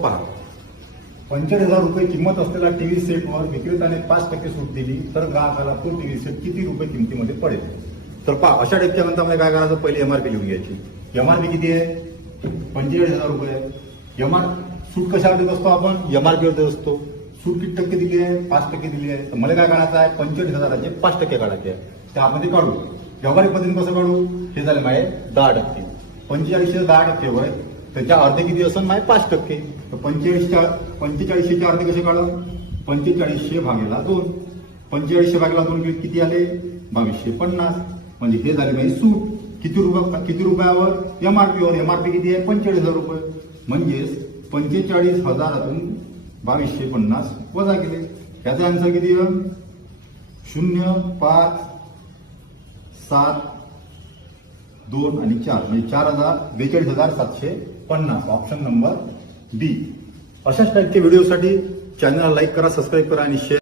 पहा. 45,000 रुपये किंमत असलेला टीव्ही सेटवर विक्रेत्याने 5% सूट दिली तर ग्राहकाला तो टीव्ही सेट किती रुपये किमतीमध्ये पडेल. तर पहा, अशा टाईपच्या नंतर काय करायचं, पहिले एमआरपी लिहून घ्यायची. एमआरपी किती आहे, 45,000 रुपये. सूट कशावर देत असतो आपण, एमआरपीवर देत असतो. सूट किती टक्के दिली आहे, 5% दिली आहे. तर मला काय काढायचं आहे, 45,000चे 5% काढायचे आहे. तर आपण ते काढू. व्यावहारिक पद्धतीने कसं काढू, हे झाले माझे 10%. 45 10% होय, त्याच्या अर्धे किती असेल माझे 5%. तर 45चे अर्धे कसे काढा, 4500 भागेला 2. 4500 भागेला 2 किती आले, 2250. म्हणजे हे झाले माझी सूट. किती रुपयावर, एमआरपीवर. एमआरपी किती आहे, 45,000 रुपये. म्हणजेच 45,000तून 2250 वजा केले. याचा आन्सर किती, 0 5 7 2 आणि 4 म्हणजे 42,750. ऑप्शन नंबर बी. अशाच टाईपच्या व्हिडिओसाठी चॅनलला लाईक करा, सबस्क्राईब करा आणि शेअर